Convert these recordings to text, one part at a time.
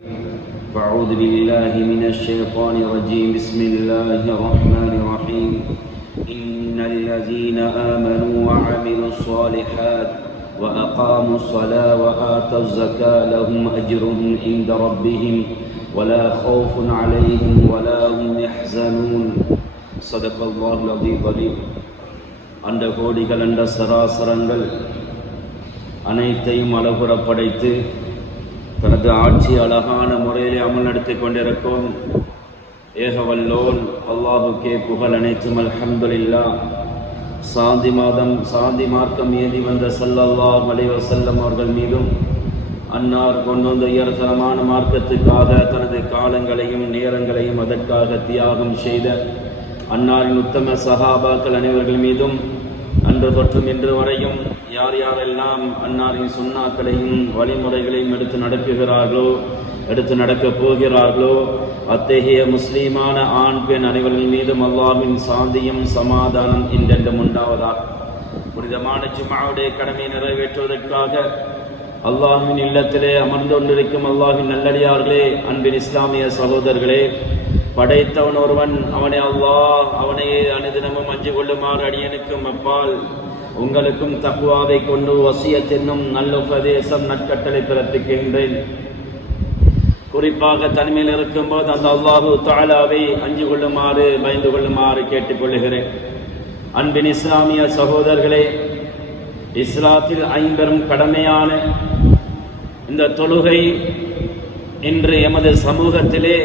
فأعوذ بالله من الشيطان الرجيم بسم الله الرحمن الرحيم إن الذين آمنوا وعملوا الصالحات وأقاموا الصلاة وآتوا الزكاة لهم أجرهم عند ربهم ولا خوف عليهم ولا هم يحزنون صدق الله العظيم. அந்த கோடிகள் அந்த சராசரங்கள் அனைத்தையும் அழகுற படைத்து தனது ஆட்சி அழகான முறையிலே அமல் நடத்தி கொண்டிருக்கும் ஏகவல்லோன் அல்லாஹுக்கே புகழ் அனைத்தும் அல்ஹம்துலில்லாஹ். சாந்தி மார்க்கம் ஏதி வந்த ஸல்லல்லாஹு அலைஹி வஸல்லம் அவர்கள் மீதும் அன்னார் கொண்டு வந்த உயர்தரமான மார்க்கத்துக்காக தனது காலங்களையும் நேரங்களையும் அதற்காக தியாகம் செய்த அன்னாரின் உத்தம சஹாபாக்கள் அனைவர்கள் மீதும் அன்று தொற்றும் இன்று வரையும் யார் யாரெல்லாம் அன்னாரின் சுன்னாக்களையும் வழிமுறைகளையும் எடுத்து நடக்குகிறார்களோ எடுத்து நடக்கப் போகிறார்களோ அத்தகைய முஸ்லீமான ஆண் பெண் அனைவர்கள் மீதும் அல்லாஹ்வின் சாந்தியும் சமாதானம் என்றென்றும் உண்டாவதாக. புனிதமான ஜும்ஆவுடைய கடமையை நிறைவேற்றுவதற்காக அல்லாஹ்வின் இல்லத்திலே அமர்ந்து கொண்டிருக்கும் அல்லாஹ்வின் நல்லடியார்களே, அன்பின் இஸ்லாமிய சகோதரர்களே, படைத்தவன் ஒருவன், அவனை அல்லாஹ் அவனையே அனுதினமும் அஞ்சு கொள்ளுமாறு அடியனுக்கும் அப்பால் உங்களுக்கும் தக்வாவை கொண்டு வசியத் என்னும் நல்ல உபதேசம் நற்கட்டளை பிறப்பிக்கின்றேன். குறிப்பாக தனிமையில் இருக்கும்போது அந்த அல்லாஹு தஆலாவை அஞ்சு கொள்ளுமாறு பயந்து கொள்ளுமாறு கேட்டுக்கொள்கிறேன். அன்பின் இஸ்லாமிய சகோதரர்களே, இஸ்லாத்தில் ஐம்பெரும் கடமையான இந்த தொழுகை இன்று எமது சமூகத்திலே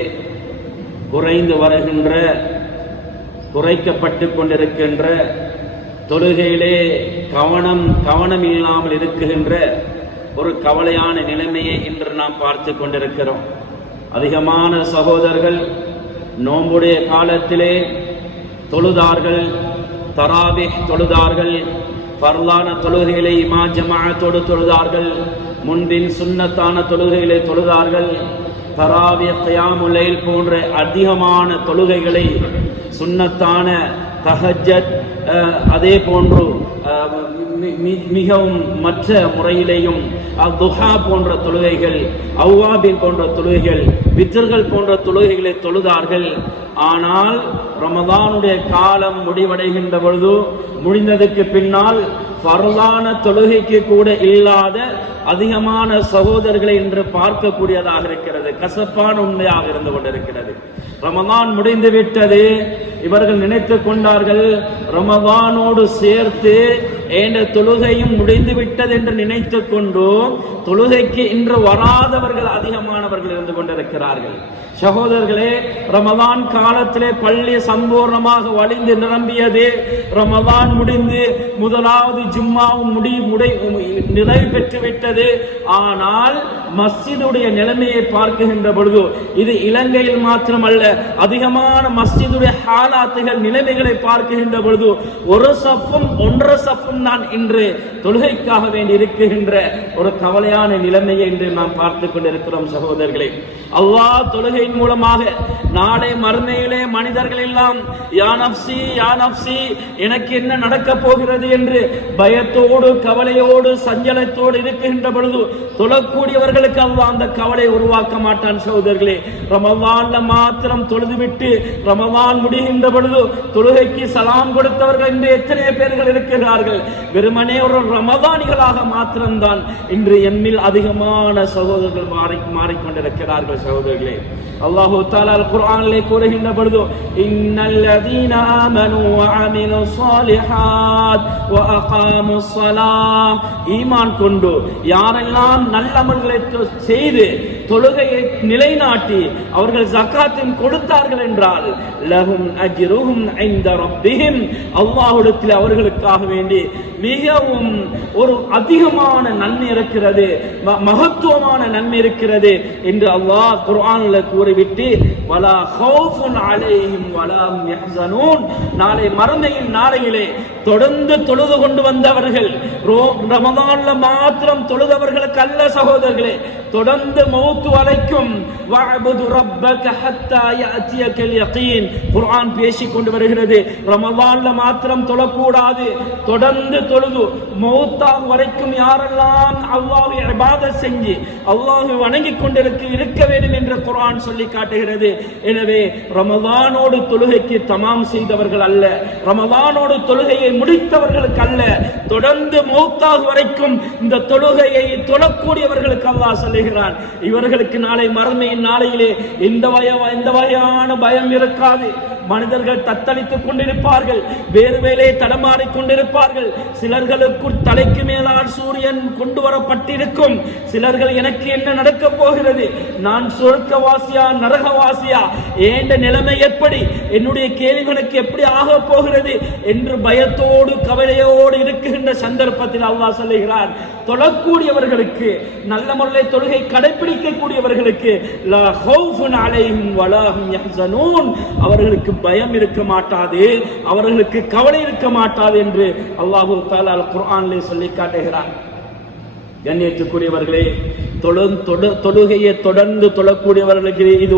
குறைந்து வருகின்ற, குறைக்கப்பட்டு கொண்டிருக்கின்ற, தொழுகையிலே கவனம் இல்லாமல் இருக்குகின்ற ஒரு கவலையான நிலைமையை இன்று நாம் பார்த்து கொண்டிருக்கிறோம். அதிகமான சகோதரர்கள் நோன்புடைய காலத்திலே தொழுதார்கள், தராவிஹ் தொழுதார்கள், ஃபர்லான தொழுகையிலே இமா ஜமாஅத்தோடு தொழுதார்கள், முன்பின் சுன்னத்தான தொழுகையிலே தொழுதார்கள், தராவிஹ் கியாமுல் லைல் போன்ற அதிகமான தொழுகைகளை, சுன்னத்தான தஹஜ்ஜத், அதே போன்று மிகவும் மற்ற முறையிலேயும் துஹா போன்ற தொழுகைகள், அவ்வாபின் போன்ற தொழுகைகள், வித்ர்கள் போன்ற தொழுகைகளை தொழுதார்கள். ஆனால் ரமதானுடைய காலம் முடிவடைகின்ற பொழுது, முடிந்ததுக்கு பின்னால் ஃபர்லான தொழுகைக்கு கூட இல்லாத அதிகமான சகோதரர்களை இன்று பார்க்கக்கூடியதாக இருக்கிறது. கசப்பான உண்மையாக இருந்து கொண்டிருக்கிறது. ரமதான் முடிந்து விட்டது, இவர்கள் நினைத்து கொண்டார்கள் ரமதானோடு சேர்த்து ஏண்ட தொழுகையும் முடிந்து விட்டது என்று நினைத்து கொண்டு தொழுகைக்கு இன்று வராதவர்கள் அதிகமானவர்கள் இருந்து கொண்டிருக்கிறார்கள். சகோதரர்களே, ரமதான் காலத்திலே பள்ளி சம்பூர்ணமாக வழிந்து நிரம்பியது. ரமதான் முடிந்து முதலாவது ஜும்மாவும் நிறைவு பெற்றுவிட்டது. ஆனால் மஸ்ஜிதுடைய நிலைமையை பார்க்கின்ற பொழுது, இது இலங்கையில் மாத்திரமல்ல, அதிகமான மஸ்ஜிதுடைய ஹாலாத்துகள் நிலைமைகளை பார்க்கின்ற பொழுது ஒரு சஃப்பும் ஒன்றரை சஃப்பும் தான் இன்று தொழுகைக்காக வேண்டி இருக்குகின்ற ஒரு கவலையான நிலைமையை இன்று நாம் பார்த்து கொண்டிருக்கிறோம். சகோதரர்களே, அல்லாஹ் தொழுகையின் மூலமாக நாளை மறுமையிலே மனிதர்கள் எல்லாம் யா நஃப்ஸி யா நஃப்ஸி, எனக்கு என்ன நடக்க போகிறது என்று பயத்தோடு கவலையோடு சஞ்சலத்தோடு இருக்கின்ற பொழுது தொழக்கூடியவர்களுக்கு அல்லாஹ் அந்த கவலை உருவாக்க மாட்டான். சகோதரர்களே, ரமலான்ல மாத்திரம் தொழுதுவிட்டு ரமலான் முடிகின்ற பொழுது தொழுகைக்கு சலாம் கொடுத்தவர்கள் இன்று எத்தனை பேர்கள் இருக்கிறார்கள்? வெறுமனே ஒரு ரமதானிகளாக மாத்திரம்தான் இன்று எம்மில் அதிகமான சகோதரர்கள் மாறிக்கொண்டிருக்கிறார்கள். சகோதரர்களே, அல்லாஹு தஆலா குர்ஆனிலே கூறுகின்ற பொழுது இன்னல்லதீன ஆமனூ வ அமிலுஸ் ஸாலிஹாத் வ அகாமுஸ் ஸலாஹ், ஈமான் கொண்டு யாரெல்லாம் நல்ல அமல்களை செய்து தொழுகையை நிலைநாட்டி அவர்கள் ஜகாத்தின் கொடுத்தார்கள் என்றால் லஹும் அஜ்ருஹும் இன்த ரப்பிஹிம், அல்லாஹ்விடத்தில் அவர்களுக்காக வேண்டி மிகவும் ஒரு அதிகமான நன்மை இருக்கிறது, மகத்துவமான நன்மை இருக்கிறது என்று அல்லாஹ் குர்ஆன்ல கூறிவிட்டு வலா ஹௌஃபுன் அலைஹிம் வலா ஹும் யஹ்ஸனூன், நாளை மறுமையின் நாளையிலே தொடர்ந்து தொழுது கொண்டு வந்தவர்கள், ரமதான்ல மாத்திரம் தொழுதவர்களுக்கு அல்ல சகோதரர்களே, தொடர்ந்து மௌத் வரைக்கும் வஅபுது ரப்பக ஹத்தா யஅதியகல் யகீன் குர்ஆன் பேசிக் கொண்டு வருகிறது. ரமலான்ல மாத்திரம் தொழக்கூடாது, தொடர்ந்து தொழுது மௌத்தாகும் வரைக்கும் யாரெல்லாம் அல்லாஹ்வை இபாதத் செஞ்சு அல்லாஹ்வை வணங்கிக் கொண்டிருக்க வேண்டும் என்று குர்ஆன் சொல்லி காட்டுகிறது. எனவே ரமலானோடு தொழுகைக்கு தமாம் செய்தவர்கள் அல்ல, ரமலானோடு தொழுகையை முடித்தவர்களுக்கு அல்ல, தொடர்ந்து மௌத்தாகும் வரைக்கும் இந்த தொழுகையை தொழக்கூடியவர்களுக்கு அல்லாஹ் சொல்லுகிறான். இவர்களுக்கு நாளை மறுமையின் நாளையிலே எந்த வகையான பயம் இருக்காது. மனிதர்கள் தத்தளித்துக் கொண்டிருப்பார்கள், வேறு வேலை தடமாறிக் கொண்டிருப்பார்கள். சிலர்களுக்கு தலைக்கு மேலால் சூரியன் கொண்டு வரப்பட்டிருக்கும். சிலர்கள் எனக்கு என்ன நடக்கப் போகிறது, நான் சொர்க்கவாசியா நரகவாசியா, ஏண்ட நிலைமை எப்படி, என்னுடைய கேள்விகளுக்கு எப்படி ஆக போகிறது என்று பயத்தோடு கவலையோடு இருக்குகின்ற சந்தர்ப்பத்தில் அல்லாஹ் சொல்லுகிறார், தொழக்கூடியவர்களுக்கு, நல்ல முறையில் தொழுகை கடைபிடிக்கக்கூடியவர்களுக்கு லா ஹௌஃபுன் அலைஹிம் வலா ஹும் யஹ்ஸனூன், அவர்களுக்கு பயம் இருக்க மாட்டாது, அவர்களுக்கு கவலை இருக்க மாட்டாது என்று அல்லாஹு தஆலா குர்ஆனிலே சொல்லி காட்டுகிறார். கண்ணியத்துக்குரியவர்களே, தொழுகையை தொடர்ந்து தொழக்கூடியவர்களுக்கு இது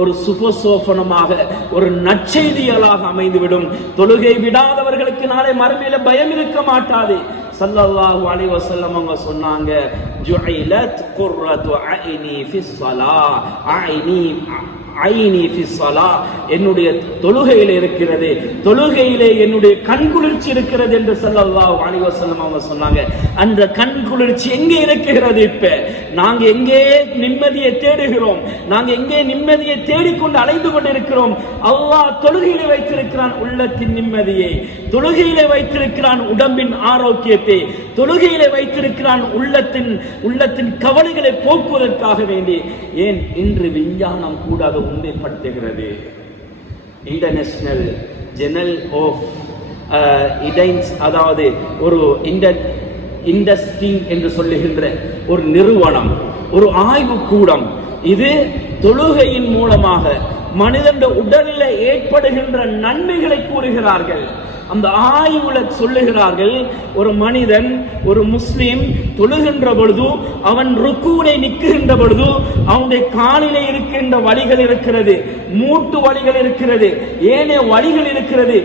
ஒரு சுபசோபனமாக, ஒரு நற்செய்திகளாக அமைந்துவிடும். தொழுகை விடாதவர்களுக்கு நாளை மறுமையில பயம் இருக்க மாட்டாது. ஸல்லல்லாஹு அலைஹி வஸல்லம் அவங்க சொன்னாங்க, ஜுஇலத் குர்ரத்து ஐனி ஃபிஸ் ஸலாஹ், ஐனி ஃபிஸ் ஸலாஹ், என்னுடைய தொழுகையிலே இருக்கிறது, தொழுகையிலே என்னுடைய கண்குளிர்ச்சி இருக்கிறது என்று ஸல்லல்லாஹு அலைஹி வஸல்லம் அவங்க சொன்னாங்க. அந்த கண்குளிர்ச்சி எங்கே இருக்கிறது? இப்ப நாங்க எங்கே நிம்மதியை தேடுகிறோம், நாங்க எங்கே நிம்மதியை தேடிக்கொண்டு அலைந்து கொண்டிருக்கிறோம்? அல்லாஹ் தொழுகையிலே வைத்திருக்கிறான் உள்ளத்தின் நிம்மதியை, தொழுகையிலே வைத்திருக்கிறான் உடம்பின் ஆரோக்கியத்தை, தொழுகையிலே வைத்திருக்கிறான் உள்ளத்தின் கவலைகளை போக்குவதற்காக வேண்டி. ஏன் இன்று விஞ்ஞானம் கூட அதை உண்மைப்படுத்துகிறது. இன்டர்நேஷனல் ஜெர்னல் ஆஃப் இடைன்ஸ், அதாவது ஒரு இண்டஸ்ட்ரி என்று சொல்லுகின்ற ஒரு நிறுவனம், ஒரு ஆய்வு கூடம், இது தொழுகையின் மூலமாக மனிதன் உடலில் ஏற்படுகின்ற நன்மைகளை கூறுகிறார்கள். அந்த ஆய்வுல சொல்லுகிறார்கள், ஒரு மனிதன், ஒரு முஸ்லிம் தொழுகின்ற பொழுது, அவன் ருக்குவிலே நிற்கின்ற பொழுது அவனுடைய காலிலே இருக்கின்ற வலிகள் இருக்கிறது, மூட்டு வலிகள் இருக்கிறது, ஏனைய வலிகள் இருக்கிறது,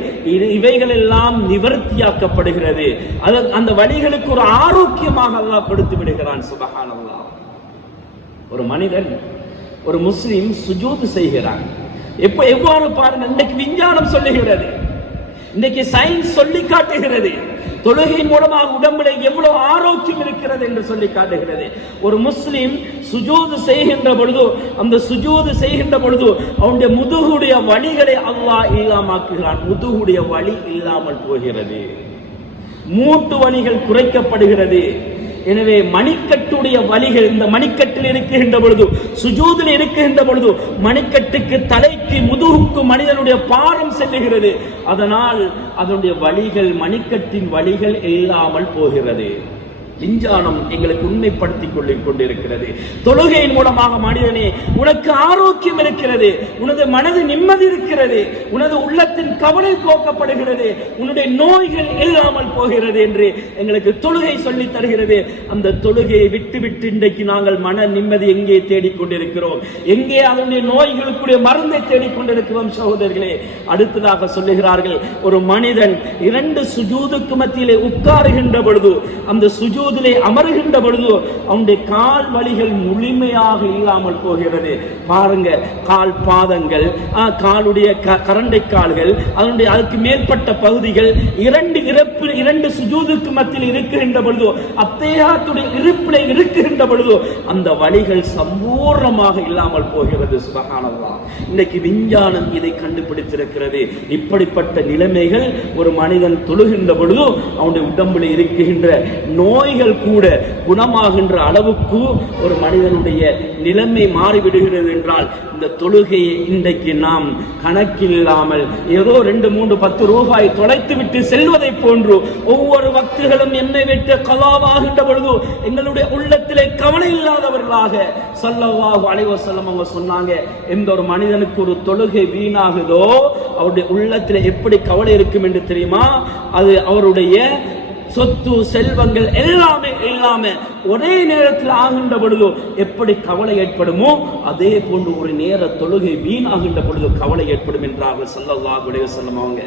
இவைகள் எல்லாம் நிவர்த்தியாக்கப்படுகிறது. அந்த வலிகளுக்கு ஒரு ஆரோக்கியமாக அல்லாஹ் கொடுத்து விடுகிறான். சுப்ஹானல்லாஹ். ஒரு மனிதன், ஒரு முஸ்லிம் சுஜூத் செய்கிறான். எவ்வாறு பாருங்க, இன்னைக்கு விஞ்ஞானம் சொல்லுகிறது, இன்னைக்கு சயின்ஸ் சொல்லி காட்டுகிறது, தொழுகையின் மூலமாக உடம்பில் எவ்வளவு ஆரோக்கியம் இருக்கிறது என்று சொல்லி காட்டுகிறது. ஒரு முஸ்லிம் சுஜூது செய்கின்ற பொழுது, அந்த சுஜூது செய்கின்ற பொழுது அவனுடைய முதுகுடைய வலிகளை அல்லாஹ் இல்லாமாக்குகிறான். முதுகுடைய வலி இல்லாமல் போகிறது, மூட்டு வலிகள் குறைக்கப்படுகிறது. எனவே மணிக்கட்டுடைய வலிகள், இந்த மணிக்கட்டில் இருக்குகின்ற பொழுது, சுஜூதில் இருக்குகின்ற பொழுது மணிக்கட்டுக்கு, தலைக்கு, முதுகுக்கு மனிதனுடைய பாரம் செல்லுகிறது. அதனால் அதனுடைய வலிகள், மணிக்கட்டின் வலிகள் இல்லாமல் போகிறது. விஞ்ஞானம் எங்களுக்கு உண்மைப்படுத்திக் கொண்டிருக்கிறது. தொழுகையின் மூலமாக மனிதனே உனக்கு ஆரோக்கியம் இருக்கிறது, உனது மனது நிம்மதி இருக்கிறது, உனது உள்ளத்தின் கவலை போக்கப்படுகிறது, உன்னுடைய நோய்கள் இல்லாமல் போகிறது என்று எங்களுக்கு தொழுகை சொல்லி தருகிறது. அந்த தொழுகையை விட்டு இன்றைக்கு நாங்கள் மன நிம்மதி எங்கே தேடிக்கொண்டிருக்கிறோம், எங்கே அதனுடைய நோய்களுக்குரிய மருந்தை தேடிக்கொண்டிருக்கிறோம்? சகோதரர்களே, அடுத்ததாக சொல்லுகிறார்கள், ஒரு மனிதன் 2 சுஜூதுக்கு மத்தியிலே உட்காருகின்ற பொழுது, அந்த சுஜூதிலே அமருகின்ற பொழுது அவனுடைய கால் வலிகள் முழுமையாக இல்லாமல் போகிறது. பாருங்க, கால் பாதங்கள், காலுடைய கரண்டை கால்கள், அதனுடைய அதுக்கு மேற்பட்ட பகுதிகள் 2 சுஜூதுக்கு மத்தியில் இருக்குகின்ற பொழுது, அத்தேயாத்துடைய இருப்பிலே இருக்குகின்ற பொழுது அந்த வலிகள் சம்பூர்ணமாக இல்லாமல் போகிறது. சுப்ஹானல்லாஹ். இன்னைக்கு விஞ்ஞானம் இதை கண்டுபிடித்திருக்கிறது. இப்படிப்பட்ட நிலைமைகள் ஒரு மனிதன் தொழுகின்ற பொழுது அவனுடைய உடம்பில் இருக்குகின்ற நோய்கள் கூட குணமாகின்ற அளவுக்கு ஒரு மனிதனுடைய நிலைமை மாறிவிடுகிறது என்றால், இந்த தொழுகையை இன்றைக்கு நாம் கணக்கில்லாமல் ஏதோ 2, 3, 10 ரூபாய் தொலைத்து விட்டு செல்வதை போன்று ஒவ்வொரு வக்துகளும் என்னை விட்டு கலாவாகின்ற பொழுது எங்களுடைய உள்ளத்திலே கவலை இல்லாதவர்களாக ஸல்லல்லாஹு அலைஹி வஸல்லம் அவங்க சொன்னாங்க, எந்த ஒரு மனிதனுக்கு ஒரு தொழுகை வீணாகுதோ அவருடைய உள்ளத்திலே எப்படி கவலை இருக்கும் என்று தெரியுமா? அது அவருடைய சொத்து செல்வங்கள் எல்லாமே ஒரே நேரத்தில் ஆகின்ற பொழுதோ எப்படி கவலை ஏற்படுமோ அதே போன்று ஒரு நேர தொழுகை வீணாகின்ற பொழுது கவலை ஏற்படும் என்றார்கள் ஸல்லல்லாஹு அலைஹி வஸல்லம் அவங்க.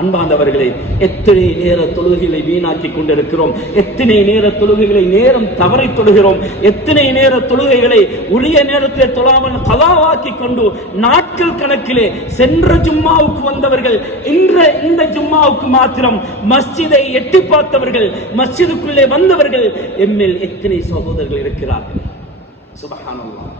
அன்பார்ந்தவர்களே, எத்தனை நேர தொழுகைகளை வீணாக்கி கொண்டிருக்கிறோம், எத்தனை நேர தொழுகைகளை நேரம் தவறை தொழுகிறோம், எத்தனை நேர தொழுகைகளை உரிய நேரத்தில் தொழாமல் கலாவாக்கி கொண்டு நாட்கள் கணக்கிலே சென்ற ஜும்மாவுக்கு வந்தவர்கள் இந்த ஜும்மாவுக்கு மாத்திரம் மஸ்ஜிதை எட்டி பார்த்தவர்கள், மஸ்ஜிதுக்குள்ளே வந்தவர்கள் எம்மில் எத்தனை சகோதரர்கள் இருக்கிறார்கள். சுப்ஹானல்லாஹ்.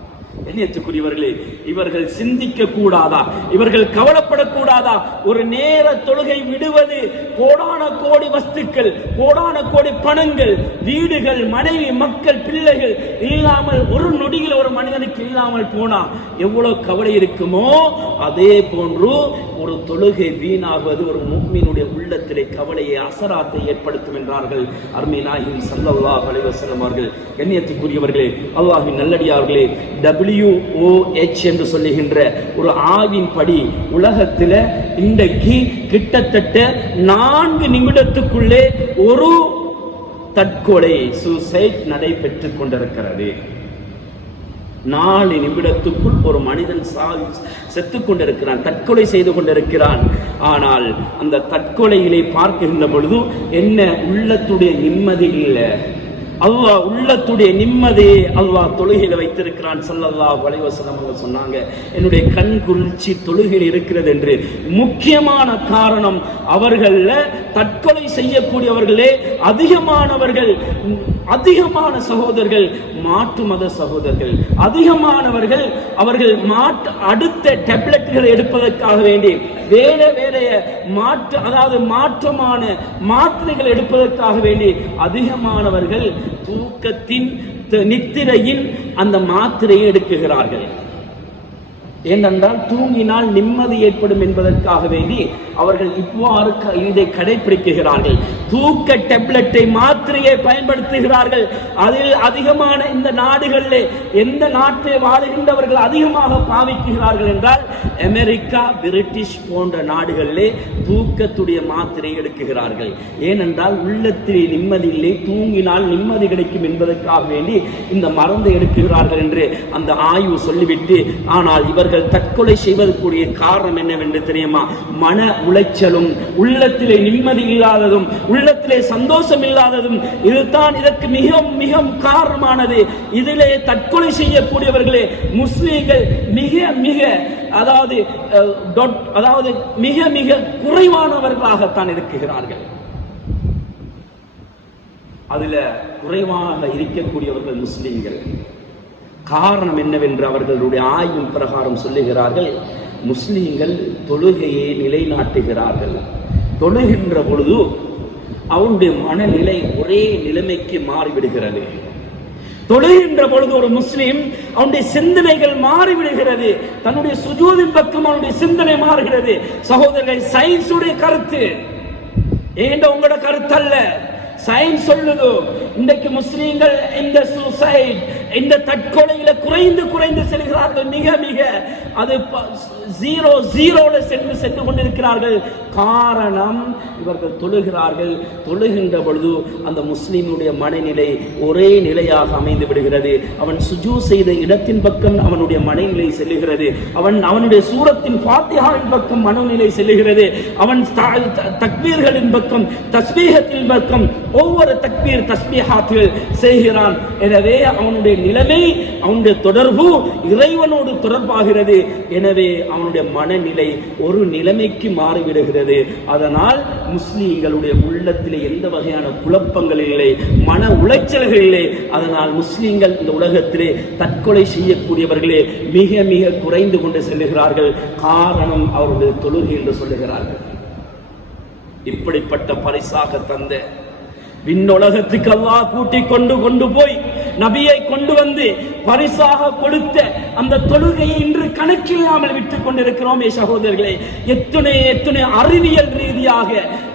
கண்ணியத்துக்குரியவர்களே, இவர்கள் சிந்திக்க கூடாதா, இவர்கள் கவலைப்படக்கூடாதா? ஒரு நேர தொழுகை விடுவது, கோடான கோடி வஸ்துக்கள், கோடான கோடி பணங்கள், வீடுகள், மனைவி, மக்கள், பிள்ளைகள் இல்லாமல் ஒரு நொடியில் ஒரு மனிதனுக்கு இல்லாமல் போனா எவ்வளவு கவலை இருக்குமோ அதே போன்று ஒரு தொழுகை வீணாகுவது ஒரு முஃமினுடைய உள்ளத்திலே கவலையை, அசராத்தை ஏற்படுத்தும் என்றார்கள் அருமை நாயகம் ஸல்லல்லாஹு அலைஹி வஸல்லம் அவர்கள். கண்ணியத்துக்குரியவர்களே, அல்லாஹ்வின் நல்லடியார்களே, WHO என்று சொல்லுகின்ற ஒரு ஆய்வின் படி உலகத்தில் இன்றைக்கு கிட்டத்தட்ட 4 நிமிடத்துக்குள்ளே ஒரு தற்கொலை சூசைட் நடைபெற்றுக் கொண்டிருக்கிறது. 4 நிமிடத்துக்குள் ஒரு மனிதன் செத்துக் கொண்டிருக்கிறான், தற்கொலை செய்து கொண்டிருக்கிறான். ஆனால் அந்த தற்கொலையிலே பார்க்கின்ற பொழுது என்ன உள்ளத்துடைய நிம்மதி இல்லை. அல்லாஹ் உள்ளத்துடைய நிம்மதியை அல்லாஹ் தொழுகையில வைத்திருக்கிறான். ஸல்லல்லாஹு அலைஹி வஸல்லம் அவங்க சொன்னாங்க, என்னுடைய கண் குளிர்ச்சி தொழுகையில் இருக்கிறது என்று. முக்கியமான காரணம் அவர்கள தற்கொலை செய்யக்கூடியவர்களே அதிகமான சகோதரர்கள் மாற்று மத சகோதரர்கள், அதிகமானவர்கள் அவர்கள் அடுத்த டேப்லெட்டுகளை எடுப்பதற்காக வேண்டி வேற மாற்றமான மாத்திரைகள் எடுப்பதற்காக வேண்டி அதிகமானவர்கள் தூக்கத்தின் நித்திரையின் அந்த மாத்திரையை எடுக்குகிறார்கள். ஏனென்றால் தூங்கினால் நிம்மதி ஏற்படும் என்பதற்காக வேண்டி அவர்கள் இவ்வாறு இதை கடைபிடிக்கிறார்கள். தூக்க டேப்லெட்டை மாத்திரையை பயன்படுத்துகிறார்கள். அதில் அதிகமான இந்த நாடுகளில் எந்த நாட்டில் வாழுகின்றவர்கள் அதிகமாக பாவிக்கிறார்கள் என்றால் அமெரிக்கா, பிரிட்டிஷ் போன்ற நாடுகளிலே தூக்கத்துடைய மாத்திரை எடுக்குகிறார்கள். ஏனென்றால் உள்ளத்திலே நிம்மதி இல்லை, தூங்கினால் நிம்மதி கிடைக்கும் என்பதற்காக வேண்டி இந்த மருந்தை எடுக்குகிறார்கள் என்று அந்த ஆய்வு சொல்லிவிட்டு, ஆனால் இவர்கள் தற்கொலை செய்வதற்குரிய காரணம் என்னவென்று தெரியுமா? மன உளைச்சலும், உள்ளத்திலே நிம்மதி இல்லாததும், உள்ளத்திலே சந்தோஷம் இல்லாததும் இதுதான் இதற்கு மிக மிக காரணமானது. இதிலே தற்கொலை செய்யக்கூடியவர்களே முஸ்லிம்கள் மிக மிக மிக மிக குறைவானவர்களாகத்தான் இருக்கிறார்கள். அதுல குறைவாக இருக்கக்கூடியவர்கள் முஸ்லிம்கள். காரணம் என்னவென்று அவர்களுடைய ஆய்வின் பிரகாரம் சொல்லுகிறார்கள், முஸ்லிம்கள் தொழுகையை நிலைநாட்டுகிறார்கள். தொழுகின்ற பொழுது அவருடைய மனநிலை ஒரே நிலைமைக்கு மாறிவிடுகிறது. தொழுகின்ற பொழுது ஒரு முஸ்லிம் அவனுடைய சிந்தனைகள் மாறிவிடுகிறது. தன்னுடைய சுஜூதின் பக்கம் அவனுடைய சிந்தனை மாறுகிறது. சகோதரர்கள், சயின்ஸுடைய கருத்து ஏண்ட உங்களோட கருத்து அல்ல. சயின்ஸ் சொல்லுது, இன்றைக்கு முஸ்லீம்கள் இந்த சூசைட், இந்த தற்கொலையில குறைந்து செல்கிறார்கள். மிக மிக அது 0 சென்று கொண்டிருக்கிறார்கள். காரணம், இவர்கள் தொழுகிறார்கள். தொழுகின்ற பொழுது அந்த முஸ்லீமுடைய மனநிலை ஒரே நிலையாக அமைந்து விடுகிறது. அவன் சுஜூ செய்த இடத்தின் பக்கம் அவனுடைய மனநிலை செல்லுகிறது. அவனுடைய சூரத்தின் ஃபாத்திஹாவின் பக்கம் மனநிலை செல்லுகிறது. அவன் தக்பீர்களின் பக்கம், தஸ்பீஹத்தின் பக்கம் ஒவ்வொரு தக்பீர் தஸ்பீஹாத்துகள் செய்கிறான். எனவே அவனுடைய நிலைமை, அவனுடைய தொடர்பு இறைவனோடு தொடர்பாகிறது. எனவே அவனுடைய மனநிலை ஒரு நிலைமைக்கு மாறிவிடுகிறது. அதனால் முஸ்லீம்களுடைய உள்ளத்திலே எந்த வகையான குழப்பங்கள் இல்லை, மன உளைச்சல்கள் இல்லை. அதனால் முஸ்லீம்கள் இந்த உலகத்திலே தற்கொலை செய்யக்கூடியவர்களே மிக மிக குறைந்து கொண்டு செல்லுகிறார்கள். காரணம் அவருடைய தொழுகை என்று சொல்லுகிறார்கள். இப்படிப்பட்ட பரிசாக தந்த விண்ணுலகத்துக்கு அல்லாஹ் கூட்டிக் கொண்டு போய் நபியை கொண்டு வந்து பரிசாக கொடுத்த அந்த தொழுகையை இன்று கணக்கில்லாமல் விட்டுக் கொண்டிருக்கிறோமே சகோதரர்களே. எத்தனை எத்தனை அறிவியல் ரீதியாக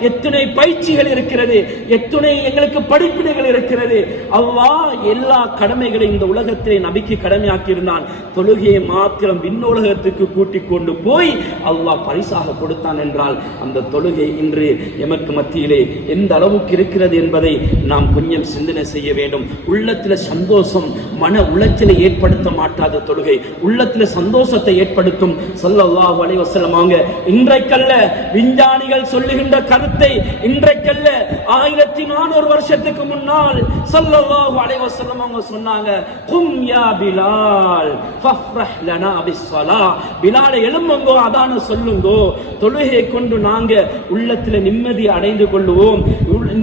எத்தனை பயிற்சிகள் இருக்கிறது, எத்தனை எங்களுக்கு படிப்பினைகள் இருக்கிறது. அல்லாஹ் எல்லா கடமைகளையும் இந்த உலகத்திலே நபிக்கு கடமையாக்கி இருந்தான். தொழுகையை மாத்திரம் விண்ணுலகத்துக்கு கூட்டிக் கொண்டு போய் அல்லாஹ் பரிசாக கொடுத்தான் என்றால் அந்த தொழுகை இன்று எமக்கு மத்தியிலே எந்த அளவுக்கு இருக்கிறது என்பதை நாம் கொஞ்சம் சிந்தனை செய்ய வேண்டும். உள்ளத்தில் சந்தோஷம், மன உளைச்சலை ஏற்படுத்த மாட்டாத தொழுகை உள்ளத்தில் சந்தோஷத்தை ஏற்படுத்தும். ஸல்லல்லாஹு அலைஹி வஸல்லம் அவங்க இன்றைக்கல்ல விஞ்ஞானிகள் சொல்லுகின்ற கருத்தை இன்றைக்கல்ல 1400 வருஷத்துக்கு முன்னால் ஸல்லல்லாஹு அலைஹி வஸல்லம் அவங்க சொன்னாங்க, கும் யா பிலால் ஃபஃப்ரஹ் லனா பிஸ்ஸலா. பிலாலை எழும்புங்கோ, அதான சொல்லுங்கோ, தொழுகையை கொண்டு நாங்க உள்ளத்தில் நிம்மதியை அடைந்து கொள்ளுவோம்,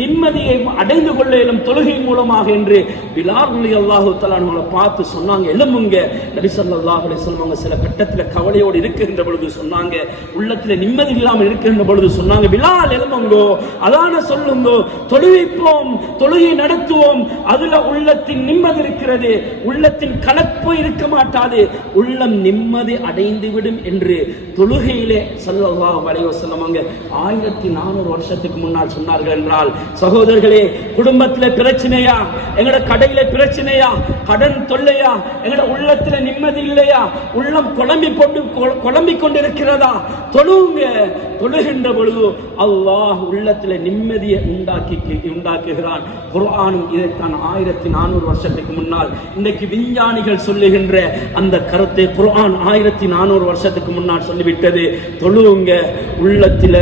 நிம்மதியை அடைந்து கொள்ளும் தொழுகை மூலமாக என்று பிலால் ரலியல்லாஹு தஆலா அவங்களை பார்த்து சொன்னாங்க, எழும்புங்க. நபி ஸல்லல்லாஹு அலைஹி வஸல்லம் சில கட்டத்தில் கவலையோடு இருக்கின்ற பொழுது சொன்னாங்க, உள்ளத்தில் நிம்மதி இல்லாமல் இருக்கின்ற பொழுது சொன்னாங்க, பிலால் எழும்புங்கோ, அதான சொல்லுங்கோ, தொழுவிப்போம், தொழுகை நடத்துவோம். அதுல உள்ளத்தின் நிம்மதி இருக்கிறது, உள்ளத்தின் கலப்பு இருக்க மாட்டாது, உள்ளம் நிம்மதி அடைந்துவிடும் என்று தொழுகையிலே ஸல்லல்லாஹு அலைஹி வஸல்லம் 1400 வருஷத்துக்கு முன்னால் சொன்னார்கள் என்றால் சகோதரர்களே, குடும்பத்தில் பிரச்சனையா, எங்கட கடையில பிரச்சனையா, கடன் தொல்லையா, எங்கட உள்ளத்துல நிம்மதி இல்லையா, உள்ளம் குழம்பிக் கொண்டிருக்கிறதா, தொழுங்க. தொழுகின்ற பொழுது அல்லாஹ் உள்ளத்துல நிம்மதியை உண்டாக்குகிறான். குர்ஆனும் இதைத்தான் 1400 வருஷத்துக்கு முன்னால் இன்றைக்கு விஞ்ஞானிகள் சொல்லுகின்ற அந்த கருத்தை குர்ஆன் 1400 வருஷத்துக்கு முன்னால் சொல்லிவிட்டது. தொழுவுங்க, உள்ளத்துல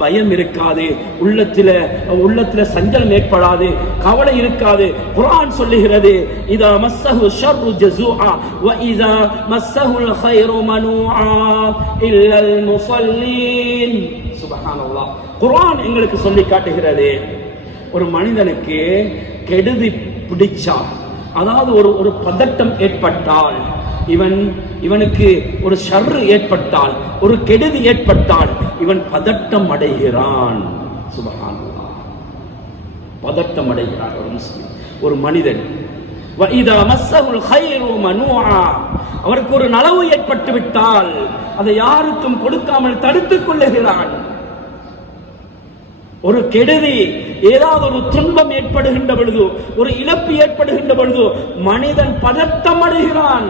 பயம் இருக்காது, உள்ளத்துல சஞ்சலம் ஏற்படாது, கவலை இருக்காது. குர்ஆன் சொல்லுகிறது, இதா மஸ்ஸஹு ஷர்ரு ஜஸூஆ வ இதா மஸ்ஸஹுல் கைரு மனூஆ இல்லல் முஸல்லீன். சுப்ஹானல்லாஹ். குர்ஆன் எங்களுக்கு சொல்லி காட்டுகிறது, ஒரு மனிதனுக்கு கெடுதி பிடிச்சா, அதாவது ஒரு பதட்டம் ஏற்பட்டால், இவனுக்கு ஒரு ஷர்ரு ஏற்பட்டால், ஒரு கெடுதி ஏற்பட்டால் இவன் பதட்டம் அடைகிறான். சுப்ஹானல்லாஹ். பதட்டம் அடைகிறான் ஒரு முஸ்லிம், ஒரு மனிதன். வஇதா மஸ்ஸஹுல் கைரு மனூஆ, அவருக்கு ஒரு நலவு ஏற்பட்டு விட்டால் அதை யாருக்கும் கொடுக்காமல் தடுத்துக் கொள்ளுகிறான். ஒரு கெடுதி, ஏதாவது ஒரு துன்பம் ஏற்படுகின்ற பொழுது, ஒரு இழப்பு ஏற்படுகின்ற பொழுது மனிதன் பதட்டம் அடைகிறான்.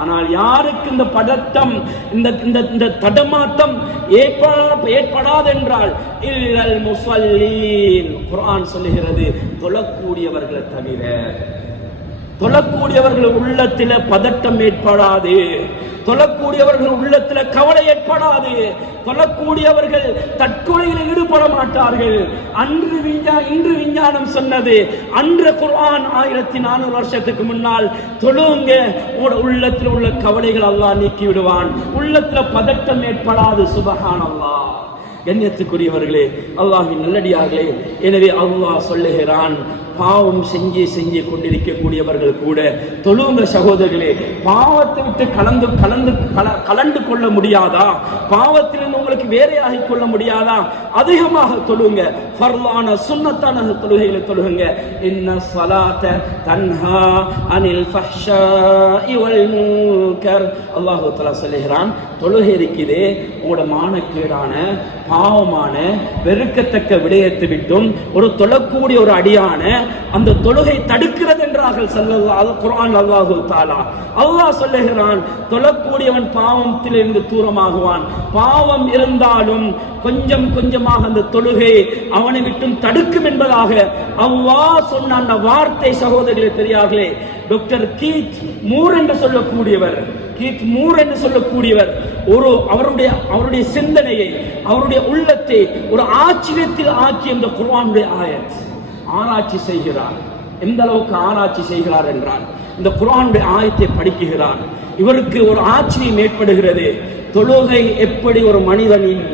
ஆனால் யாருக்கு இந்த பதட்டம், இந்த தடமாட்டம் ஏற்படாது என்றால் இல்லல் முஸல்லீன். குர்ஆன் சொல்லுகிறது, தொழக்கூடியவர்களை தவிர. தொழக்கூடியவர்கள் உள்ளத்தில் பதட்டம் ஏற்படாது, தொழக்கூடியவர்கள் உள்ளத்தில் கவலை ஏற்படாது, தொழக்கூடியவர்கள் தற்கொலையில் ஈடுபட மாட்டார்கள். இன்று விஞ்ஞானம் சொன்னது, அன்று குர்ஆன் 1400 வருஷத்துக்கு முன்னால் தொழுங்க, உள்ளத்தில் உள்ள கவலைகள் அல்லாஹ் நீக்கி விடுவான், உள்ளத்தில் பதட்டம் ஏற்படாது. சுப்ஹானல்லாஹ். கண்ணியத்துக்குரியவர்களே, அல்லாஹ்வின் நல்லடியார்களே, எனவே அல்லாஹ் சொல்லுகிறான், பாவம் செஞ்சு கொண்டிருக்கக்கூடியவர்கள் கூட தொழுங்க சகோதரர்களே. பாவத்தை விட்டு கலந்து கொள்ள முடியாதா? பாவத்திலிருந்து உங்களுக்கு வேறையாகி கொள்ள முடியாதா? அதிகமாக தொழுங்க. ஃபர்லான சுன்னத்தான தொழுகைகளை தொழுகுங்க. இன்ன ஸலாத தன்ஹா அனில் ஃபஹ்ஷாஇ வல் முன்கர். அல்லாஹ் தஆலா சொல்லுகிறான், தொழுகை இருக்குதே உங்களோட மானக்கேடான பாவமான வெறுக்கத்தக்க விடயத்தை விட்டும் ஒரு தொழக்கூடிய ஒரு அடியான அந்த தொழுகை தடுக்கிறது என்றார்கள் ஸல்லல்லாஹு குர்ஆன். அல்லாஹ் தஆலா அல்லாஹ் சொல்லுகிறான், தொழக்கூடியவன் பாவத்திலிருந்து தூரமாகுவான். பாவம் இருந்தாலும் கொஞ்சம் கொஞ்சமாக அந்த தொழுகை அவனை விட்டும் தடுக்கும் என்பதாக அல்லாஹ் சொன்ன அந்த வார்த்தை சகோதரர்களே, பெரியார்களே, டாக்டர் கீத் மூர் என்று சொல்லக்கூடியவர், அவருடைய சிந்தனையை, அவருடைய உள்ளத்தை ஒரு ஆச்சரியத்தில் ஆக்கி இந்த குர்ஆனுடைய ஆயத் ஆராய்ச்சி செய்கிறார். எந்த அளவுக்கு ஆராய்ச்சி செய்கிறார் என்றால், இந்த குர்ஆனுடைய ஆயத்தை படிக்குகிறார். இவருக்கு ஒரு ஆச்சரியம் ஏற்படுகிறது. தொழுகை எப்படி ஒரு மனிதனின்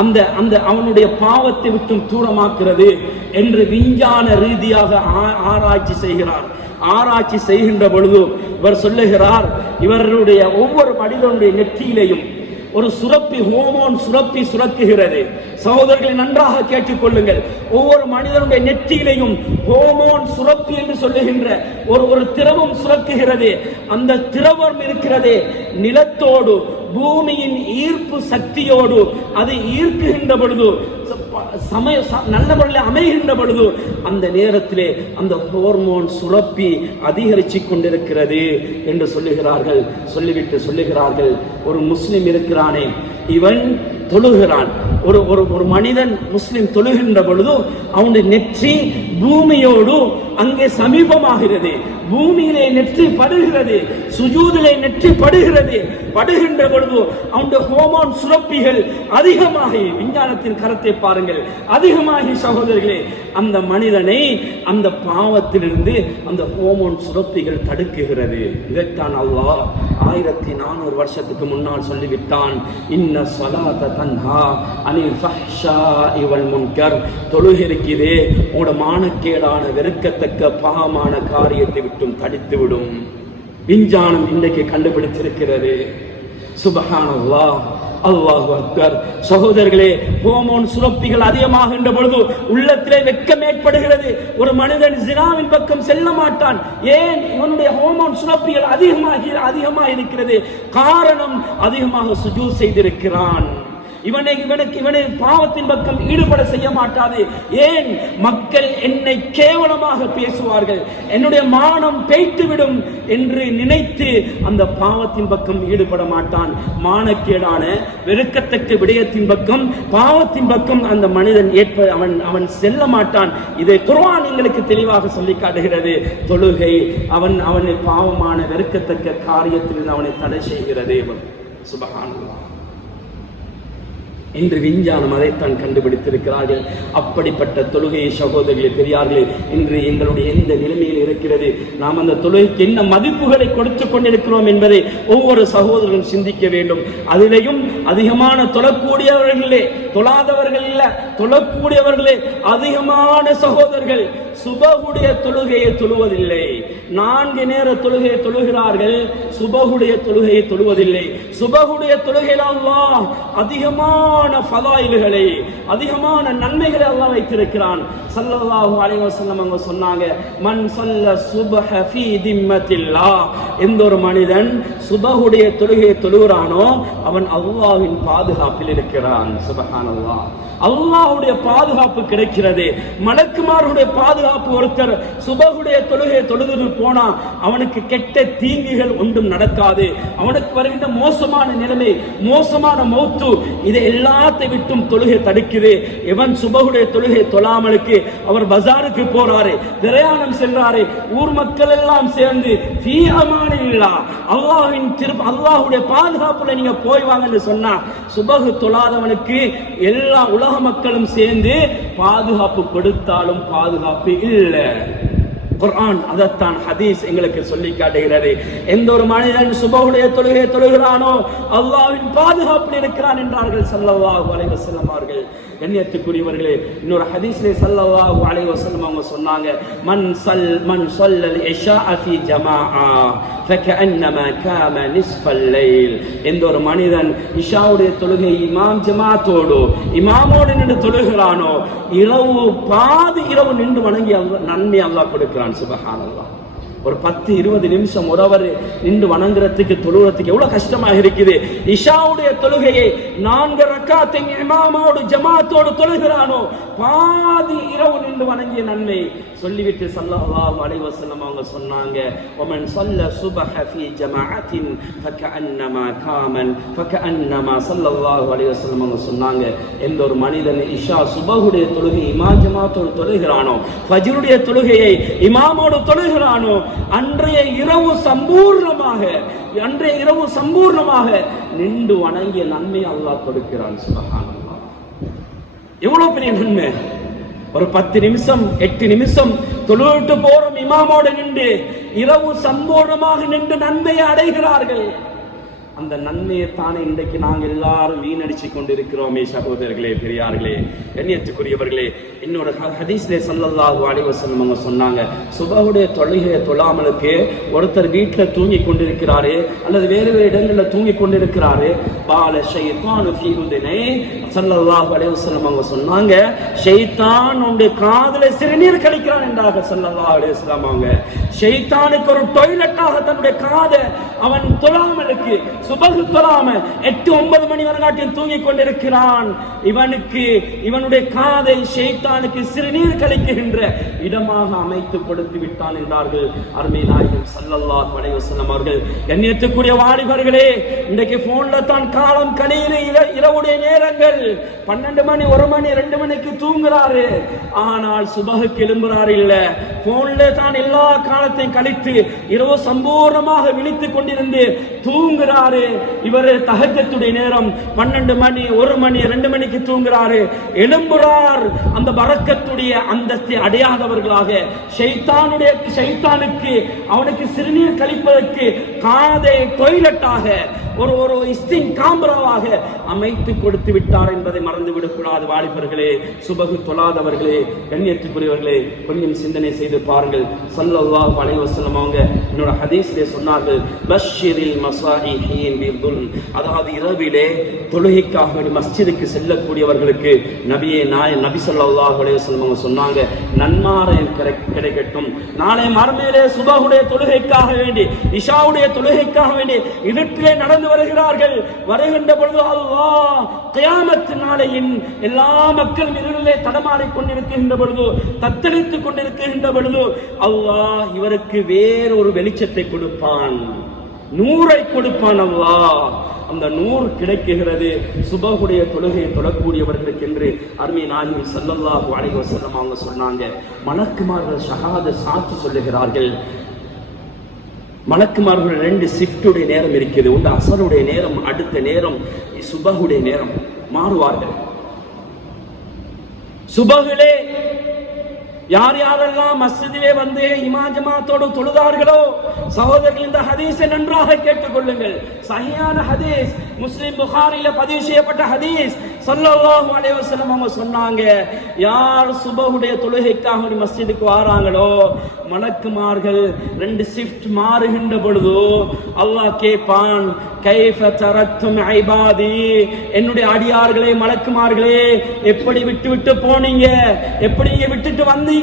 அந்த அவனுடைய பாவத்தை விட்டும் தூரமாக்குறது என்று விஞ்ஞான ரீதியாக ஆராய்ச்சி செய்கிறார். ஆராய்ச்சி செய்கின்ற பொழுது இவர் சொல்லுகிறார், இவருடைய ஒவ்வொரு மனிதனுடைய நெற்றியிலையும் ஒரு சுரப்பி, ஹோமோன் சுரப்பி சுரக்குகிறது. சகோதரர்களை நன்றாக கேட்டுக்கொள்ளுங்கள். ஒவ்வொரு மனிதனுடைய நெற்றியிலையும் ஹோமோன் சுரப்பி என்று சொல்லுகின்ற ஒரு திரவம் சுரக்குகிறது. அந்த திரவம் இருக்கிறதே, நிலத்தோடு பூமியின் ஈர்ப்பு சக்தியோடு அது ஈர்க்குகின்ற பொழுது, நல்ல முறையில் அமைகின்ற பொழுது, அந்த நேரத்திலே அந்த ஹோர்மோன் சுரப்பி அதிகரிச்சு கொண்டிருக்கிறது என்று சொல்லுகிறார்கள். சொல்லிவிட்டு சொல்லுகிறார்கள், ஒரு முஸ்லிம் இருக்கிறானே, இவன் தொழுகிறான். ஒரு மனிதன் முஸ்லிம் தொழுகின்ற பொழுது அவனுடைய நெற்றி பூமியோடு அங்கே சமீபமாகிறது. பூமியிலே நெற்றி படுகிறது, சுஜூதிலே நெற்றி படுகிறது. படுகின்ற பொழுது அவனுடைய ஹோமோன் சுரப்பிகள் அதிகமாகி, விஞ்ஞானத்தின் கருத்தை பாருங்கள், அதிகமாகி சகோதரர்களே அந்த மனிதனை அந்த பாவத்திலிருந்து அந்த ஹோமோன் சுரப்பிகள் தடுக்குகிறது. இதைத்தான் அல்லாஹ் 1400 வருஷத்துக்கு முன்னால் சொல்லிவிட்டான். இன்ன ஸலாத தன்ஹா அனில் ஃபஹ்ஷாஇ வல் முன்கர். தொழுகை இருக்கிறதே உங்களோட மானக்கேடான வெறுக்கத்தக்க பாவமான காரியத்தை விட்டும் தடுத்துவிடும். விஞ்ஞானம் இன்றைக்கு கண்டுபிடிச்சிருக்கிறது. சுப்ஹானல்லாஹ், அல்லாஹு அக்பர். சகோதரர்களே, ஹோமோன் சுரப்பிகள் அதிகமாகின்ற பொழுது உள்ளத்திலே வெட்கம் ஏற்படுகிறது. ஒரு மனிதன் ஜினாவின் பக்கம் செல்ல மாட்டான். ஏன்? இவனுடைய ஹோமோன் சுரப்பிகள் அதிகமாக இருக்கிறது. காரணம், அதிகமாக சுஜூத் செய்திருக்கிறான். இவனை பாவத்தின் பக்கம் ஈடுபட செய்ய மாட்டாது. ஏன்? மக்கள் என்னை கேவலமாக பேசுவார்கள், என்னுடைய மானம் பேய்த்துவிடும் என்று நினைத்து அந்த பாவத்தின் பக்கம் ஈடுபட மாட்டான். மானக்கேடான வெறுக்கத்தக்க விடயத்தின் பக்கம், பாவத்தின் பக்கம் அந்த மனிதன் அவன் செல்ல மாட்டான். இதை குர்ஆன் எங்களுக்கு தெளிவாக சொல்லி காட்டுகிறது. தொழுகை அவனை பாவமான வெறுக்கத்தக்க காரியத்தில் அவனை தடை செய்கிறது. சுப்ஹானல்லாஹ். இன்று விஞ்ஞானம் அதைத்தான் கண்டுபிடித்திருக்கிறார்கள். அப்படிப்பட்ட தொழுகையை சகோதரிகளே, பெரியார்களே, இன்று எங்களுடைய எந்த நிலைமையில் இருக்கிறது? நாம் அந்த தொழுகைக்கு என்ன மதிப்புகளை கொடுத்து கொண்டிருக்கிறோம் என்பதை ஒவ்வொரு சகோதரரும் சிந்திக்க வேண்டும். அதிலேயும் அதிகமான தொழக்கூடியவர்களே, தொழாதவர்கள் இல்ல, தொழக்கூடியவர்களே அதிகமான சகோதரர்கள் சுபஹுடைய தொழுகையை தொழுவதில்லை. 4 நேர தொழுகையை தொழுகிறார்கள், சுபஹுடைய தொழுகையை தொழுவதில்லை. சுபஹுடைய தொழுகையில் அல்லாஹ் அதிகமான ஃபதாயில்களை, அதிகமான நன்மைகளை அல்லாஹ் வைத்திருக்கிறான். ஸல்லல்லாஹு அலைஹி வஸல்லம் அவங்க சொன்னாங்க, மன் ஸல்ல சுப்ஹ ஃபீ திம்மத்தில்லாஹ். எந்த ஒரு மனிதன் சுபஹுடைய தொழுகையை தொழுகிறானோ அவன் அல்லாஹ்வின் பாதுகாப்பில் இருக்கிறான். சுப்ஹானல்லாஹ். அல்லாஹ்வுடைய பாதுகாப்பு கிடைக்கிறது. மலக்குமார்களுடைய பாதுகாப்பு. ஒருத்தர் சுபஹுடைய தொழுகையை தொழுது போனா அவனுக்கு கெட்ட தீங்குகள் ஒன்றும் நடக்காது. அவனுக்கு வருகின்ற மோசமான நிலைமை, மோசமான மௌத்து, இதை எல்லாத்தை விட்டும் தொழுகை தடுக்குது. எவன் சுபஹுடைய தொழுகை தொழாமலுக்கு அவர் பஜாருக்கு போறாரு, பிரயாணம் சென்றாரு, ஊர் மக்கள் எல்லாம் சேர்ந்து ஃபீ அமானில்லாஹ், அல்லாஹ்வுடைய பாதுகாப்புல நீங்க போய் வாங்கன்னு சொன்னா, சுபஹு தொழாதவனுக்கு எல்லா உலக மக்களும் சேர்ந்து பாதுகாப்பு கொடுத்தாலும் பாதுகாப்பு இல்லை. குர்ஆன் அதைத்தான் ஹதீஸ் எங்களுக்கு சொல்லி காட்டுகிறது. எந்த ஒரு மனிதன் சுபஹுடைய தொழுகையை தொழுகிறானோ அல்லாஹ்வின் பாதுகாப்பில் இருக்கிறான் என்றார்கள் ஸல்லல்லாஹு அலைஹி வஸல்லம் அவர்கள். கண்ணியத்துக்குரியவர்களே, இன்னொரு ஹதீஸ்ல ஸல்லல்லாஹு அலைஹி வஸல்லம் அவங்க சொன்னாங்க, மன் ஸல்லல் இஷா ஃபீ ஜமாஆ ஃபகஅன்னமா காம நிஸ்ஃபல் லைல். எந்த ஒரு மனிதன் இஷாவுடைய தொழுகை ஜமாத்தோடு இமாமோடு நின்று தொழுகிறானோ பாதி இரவு நின்று வணங்கி நன்மை அல்லாஹ் கொடுக்கிறான். சுப்ஹானல்லாஹ். ஒரு 10-20 நிமிஷம் ஒருவர் நின்று வணங்குறதுக்கு தொழுகிறதுக்கு எவ்வளவு கஷ்டமாக இருக்குது. இஷாவுடைய தொழுகையை 4 ரக்காத்தை இமாமோடு ஜமாத்தோடு தொழுகிறானோ பாதி இரவு நின்று வணங்கிய நன்மை. சொல்லிவிட்டு ஸல்லல்லாஹு அலைஹி வஸல்லம் அவங்க சொன்னாங்க, வமன் ஸல்ல சுப்ஹ ஃபீ ஜமாஅத்தின் ஃபகஅன்னமா காமன் ஃபகஅன்னமா. ஸல்லல்லாஹு அலைஹி வஸல்லம் அவங்க சொன்னாங்க, எந்த ஒரு மனிதன் இஷா சுபஹுடைய தொழுகை இமாம் ஜமாத்தோடு தொழுகிறானோ, ஃபஜ்ருடைய தொழுகையை இமாமோடு தொழுகிறானோ, அன்றைய இரவு சம்பூர்ணமாக நின்று வணங்கிய நன்மை அல்லாஹ் கொடுக்கிறான். சுப்ஹானல்லாஹ். எவ்வளவு பெரிய நன்மை! ஒரு 10 நிமிஷம் 8 நிமிஷம் தொழுவிட்டு போறோம், இமாமோடு நின்று இரவு சம்பூர்ணமாக நின்று நன்மையை அடைகிறார்கள். அந்த நன்மையை தானே இன்றைக்கு நாங்கள் எல்லாரும் வீணடிச்சு கொண்டிருக்கிறோமே சகோதரர்களே, பெரியார்களே, கண்ணியத்துக்குரியவர்களே. இன்னொரு ஹதீஸ்லே ஸல்லல்லாஹு அலைஹி வஸல்லம் அவங்க சொன்னாங்க, சுபஹுடைய தொழுகையை தொழாமலுக்கு ஒருத்தர் வீட்டில் தூங்கி கொண்டிருக்கிறாரு அல்லது வேறு வேறு இடங்களில் தூங்கி கொண்டிருக்கிறாரு, பால ஷைத்தானு ஃபீ உதுனை, ஸல்லல்லாஹு அலைஹி வஸல்லம் அவங்க சொன்னாங்க, ஷைத்தான் உன்னுடைய காதுல சிறுநீர் கழிக்கிறான் என்றாக ஸல்லல்லாஹு அலைஹி வஸல்லம் அவங்க. ஷைத்தானுக்கு ஒரு டொய்லெட்டாக தன்னுடைய காதை அவன் தொழாமலுக்கு, சுபஹு தொழாம 8-9 மணி வரைக்கும் தூங்கி கொண்டிருக்கிறான், இவனுடைய காதை ஷைத்தானுக்கு சிறுநீர் கழிக்கின்ற இடமாக அமைத்து கொடுத்து விட்டான் என்றார்கள் அருமை நாயகம் ஸல்லல்லாஹு அலைஹி வஸல்லம் அவர்கள். கண்ணியத்துக்குரிய வாலிபர்களே, இன்றைக்கு போன்ல தான் காலம் கழியிற இரவுடைய நேரங்கள் 12 மணி 1 மணி 2 மணிக்கு தூங்குறாரு, ஆனால் சுபஹுக்கு எழும்புறாரு இல்ல, போன்ல தான் எல்லா காலத்தையும் கழித்து இரவு சம்பூர்ணமாக விழித்துக் கொண்டிருந்து தூங்குறாரு. இவர் தஹஜ்ஜுடைய நேரம் 12 மணி 1 மணி 2 மணிக்கு தூங்குறாரு, எழும்புறார். அந்த பரக்கத்துடைய அந்தஸ்தை அடையாதவர்களாக ஷைத்தானுக்கு அவனுக்கு சிறுநீர் கழிப்பதற்கு காதை டொய்லெட்டாக ஒரு இஸ்டிங் காம்பராவாக அமைத்து கொடுத்து விட்டார் என்பதை மறந்து விடக்கூடாது வாலிபர்களே, சுபஹு தொழாதவர்களே, கண்ணியத்துக்குரியவர்களே, கொஞ்சம் சிந்தனை செய்து பாருங்கள். ஸல்லல்லாஹு அலைஹி வஸல்லம் அவங்க இன்னொரு ஹதீஸ்லே சொன்னார்கள், பஷ்ஷிரில் மஸாஇஹீன் பிதுல், அதாவது இரவிலே தொழுகைக்காக மஸ்ஜிதுக்கு செல்லக்கூடியவர்களுக்கு நபி ஸல்லல்லாஹு அலைஹி வஸல்லம் அவங்க சொன்னாங்க, நன்மாராயம் கிடைக்கட்டும். நாளை மறுமையிலே சுபஹுடைய தொழுகைக்காக வேண்டி, இஷாவுடைய தொழுகைக்காக வேண்டி இருட்டிலே நடந்து வருகிறார்கள். வருகின்ற பொழுது அல்லாஹ் கியாமத் நாளையின் எல்லா மக்களும் இருளிலே தடமாறிக் கொண்டிருக்கின்ற பொழுது, தத்தளித்துக் கொண்டிருக்கின்ற பொழுது அல்லாஹ் இவருக்கு வேறொரு வெளிச்சத்தை கொடுப்பான், நூரை கொடுப்பான் அல்லாஹ். அந்த நூறு கிடைக்குகிறது சுபஹுடைய தொழுகையை தொழக்கூடியவர்களுக்கு என்று அருமை நாயகம் ஸல்லல்லாஹு அலைஹி வஸல்லம் அவங்க சொன்னாங்க. மலக்குமார்கள் ஷஹாதத் சாட்சி சொல்லுகிறார்கள். மலக்குமார்கள் 2 ஷிஃப்டுடைய நேரம் இருக்குது. ஒன்று அசருடைய நேரம், அடுத்த நேரம் சுபஹுடைய நேரம் மாறுவார்கள். சுபஹிலே யார் யாரெல்லாம் மஸ்ஜிதிலே வந்து இமாம் ஜமாத்தோடு தொழுதார்களோ சகோதரர்கள், இந்த ஹதீஸை நன்றாக கேட்டுக்கொள்ளுங்கள். சஹீஹான ஹதீஸ், முஸ்லிம் புகாரில பதிவு செய்யப்பட்ட ஹதீஸ். ஸல்லல்லாஹு அலைஹி வஸல்லம் அவங்க சொன்னாங்க, யார் சுபஹுடைய தொழுகைக்காக மஸ்ஜிதுக்கு வராங்களோ மலக்குமார்கள் 2 ஷிஃப்ட் மாறுகின்ற பொழுது அல்லாஹ் கேட்பான், கைஃப தரத்தும் ஐபாதி, என்னுடைய அடியார்களே மலக்குமார்களே எப்படி விட்டு போனீங்க, எப்படி விட்டுட்டு வந்தீங்க?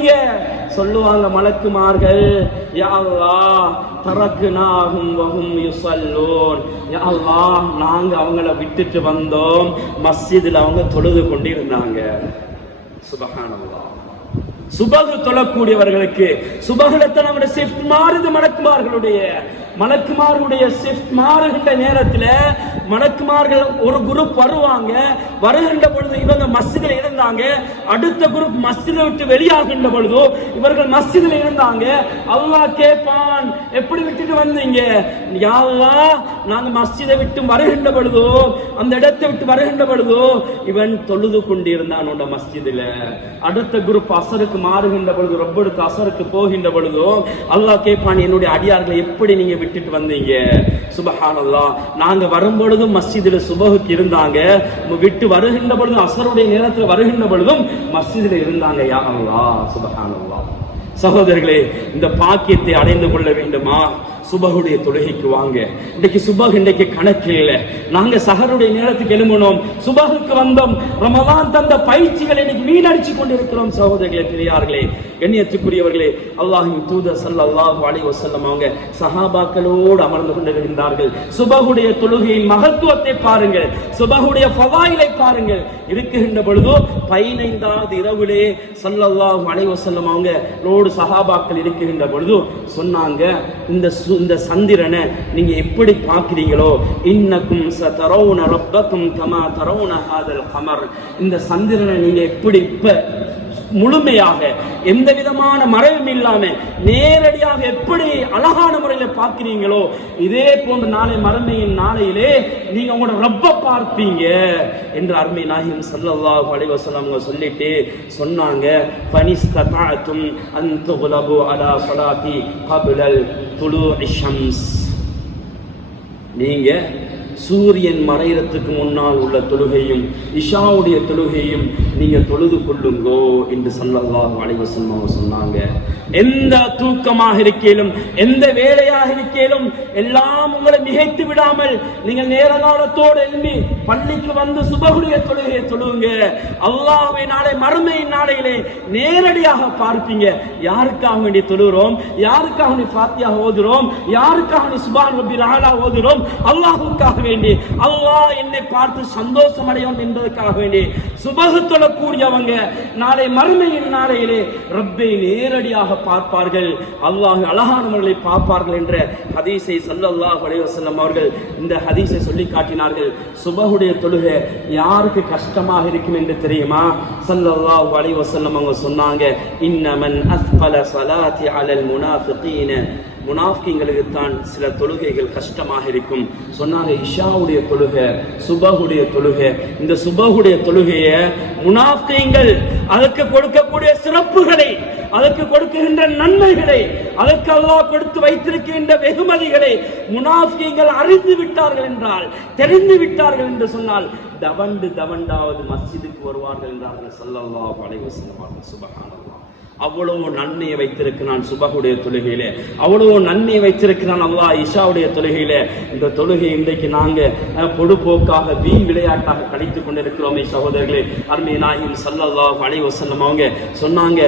சொல்லுவாங்க மலக்குமார்கள், யா அல்லாஹ் தரக்குனாஹும் வஹும் யுஸல்லூன், யா அல்லாஹ் நாங்க அவங்கள விட்டுட்டு வந்தோம், மஸ்ஜிதில் அவங்க தொழுது கொண்டிருந்தாங்க. சுப்ஹானல்லாஹ். சுபஹு தொழக்கூடியவர்களுக்கு சுபஹுலத்தன் அவருடைய ஷிஃப்ட் மாறுது. மலக்குமார்களுடைய ஷிஃப்ட் மாறுகின்ற நேரத்தில் மலக்குமார்கள் ஒரு குரூப் வருவாங்க. வருகின்ற பொழுது இவங்க மஸ்ஜிதில் இருந்தாங்க, அடுத்த குரூப் மஸ்ஜிதை விட்டு வெளியாகின்ற பொழுது இவர்கள் மஸ்ஜிதில் இருந்தாங்க. அல்லாஹ் கேட்பான், எப்படி விட்டுட்டு வந்தீங்க? யா அல்லாஹ் நாங்க மஸ்ஜிதை விட்டு வருகின்ற பொழுதோ, அந்த இடத்தை விட்டு வருகின்ற பொழுதோ இவன் தொழுது கொண்டிருந்தான் மஸ்ஜிதில். அடுத்த குரூப் அசருக்கு மாறுகின்ற பொழுது, ரப்பெடுத்து அசருக்கு போகின்ற பொழுதோ அல்லாஹ் கேட்பான், என்னுடைய அடியார்களை எப்படி நீங்க விட்டுட்டு வந்தீங்க? சுப்ஹானல்லாஹ். நாங்க வரும்பொழுதும் மஸ்ஜிதில் சுபஹுக்கு இருந்தாங்க, விட்டு வருகின்ற பொழுதும் அசருடைய நேரத்தில் வருகின்ற பொழுதும் மஸ்ஜிதில் இருந்தாங்க. யா அல்லாஹ். சுப்ஹானல்லாஹ். சகோதரர்களே, இந்த பாக்கியத்தை அடைந்து கொள்ள வேண்டுமா? சுபஹுடைய தொழுகைக்கு வாங்க. இன்றைக்கு சுபஹ் இன்றைக்கு கணக்கு இல்லை. நாங்க சஹருடைய நேரத்துக்கு எழும்பணும், சுபஹுக்கு வந்தோம், ரமலான் தந்த பயிற்சிகளை இன்னைக்கு வீணடிச்சு கொண்டிருக்கிறோம். சகோதரர்களே, பெரியார்களே, கண்ணியத்துக்குரியவர்களே, அல்லாஹ்வின் தூதர் ஸல்லல்லாஹு அலைஹி வஸல்லம் அவங்க சஹாபாக்களோடு அமர்ந்து கொண்டிருந்தார்கள். சுபஹுடைய தொழுகையின் மகத்துவத்தை பாருங்கள், சுபஹுடைய ஃபதாயிலை பாருங்கள். இருக்குகின்ற பொழுது 15வது இரவிலே ஸல்லல்லாஹு அலைஹி வஸல்லம் அவங்களோடு சஹாபாக்கள் இருக்குகின்ற பொழுது சொன்னாங்க, இந்த சந்திரனை நீங்க எப்படி பார்க்கிறீங்களோ, இன்னக்கும் சதரவுன ரப்பக்கும் கமா தரவுன ஹாதல் கமர், இந்த சந்திரனை நீங்க எப்படி இப்ப முழுமையாக எந்த விதமான மறைவும் இல்லாம நேரடியாக எப்படி அழகான முறையில் பார்க்கிறீங்களோ, இதே போன்ற நாளை மறுமையின் நாளையிலே நீங்க உங்களோட ரப்ப பார்ப்பீங்க என்று அருமை நாயகம் ஸல்லல்லாஹு அலைஹி வஸல்லம் சொல்லிட்டு சொன்னாங்க, ஃபனிஸ்ததஅதும் அன் துக்லபு அலா ஸலாத்தி கப்லல் துலூஇ ஷம்ஸ், நீங்க சூரியன் மறையறதுக்கு முன்னால் உள்ள தொழுகையும் இஷாவுடைய தொழுகையும் நீங்க தொழுது கொள்ளுங்கோ என்று ஸல்லல்லாஹு அலைஹி வஸல்லம் சொன்னாங்க. எந்த தூக்கமாக இருக்கேலும், எந்த வேலையாக இருக்கேலும், எல்லாம் உங்களை மிகைத்து விடாமல் நீங்கள் நேர காலத்தோடு எழும்பி பள்ளிக்கு வந்து சுபஹுடைய தொழுகையை தொழுவுங்க. அல்லாஹ்வை நாளை மறுமையின் நாளையிலே நேரடியாக பார்ப்பீங்க. யாருக்காக வேண்டி தொழுகிறோம், யாருக்காக வேண்டி ஃபாத்திஹா ஓதுறோம், யாருக்காக வேண்டி சுப்ஹான ரப்பில் ஆலா ஓதுறோம்? அல்லாஹ்வுக்காக வேண்டி, அல்லாஹ் என்னை பார்த்து சந்தோஷம் அடையும் என்பதற்காக வேண்டி சுபஹ் தொழக்கூடியவங்க நாளை மறுமையின் நாளையிலே ரப்பை நேரடியாக பார்ப்பார்கள், அல்லாஹ் அழகானவர்களை பார்ப்பார்கள் என்ற ஹதீஸை ஸல்லல்லாஹு அலைஹி வஸல்லம் அவர்கள் இந்த ஹதீஸை சொல்லி காட்டினார்கள். சுபஹுடைய தொழுகை யாருக்கு கஷ்டமாக இருக்கும் என்று தெரியுமா? ஸல்லல்லாஹு அலைஹி வஸல்லம் அவங்க சொன்னாங்க, இன்னமன் அஸ்பல ஸலாத்தி அலல் முனாஃபிகீன, முனாஃபிகளுக்கு தான் சில தொழுகைகள் கஷ்டமாக இருக்கும் சொன்னாங்க. இஷாவுடைய தொழுகை, சுபஹுடைய தொழுகை, இந்த சுபஹுடைய தொழுகையை முனாஃபிகள் அதற்கு கொடுக்கக்கூடிய சிறப்புகளை, அதற்கு கொடுக்கின்ற நன்மைகளை, அதற்கு அல்லாஹ் கொடுத்து வைத்திருக்கின்ற வெகுமதிகளை முனாஃபிகள் அறிந்து விட்டார்கள் என்றால், தெரிந்து விட்டார்கள் என்று சொன்னால் தவண்டாவது மஸ்ஜிதுக்கு வருவார்கள் என்றார்கள் ஸல்லல்லாஹு அலைஹி வஸல்லம். சுப்ஹானல்லாஹ். அவ்வளவு நன்மையை வைத்திருக்கிறான் சுபஹுடைய தொழுகையிலே, அவ்வளவு நன்மையை வைத்திருக்கிறான் அல்லாஹ் இஷாவுடைய தொழுகையிலே. இந்த தொழுகை இன்றைக்கு நாங்க பொடுபோக்காக வீண் விளையாட்டாக கழித்துக் கொண்டிருக்கிறோமே சகோதரர்களே. அருமை நாயகம் ஸல்லல்லாஹு அலைஹி வஸல்லம் அவங்க சொன்னாங்க,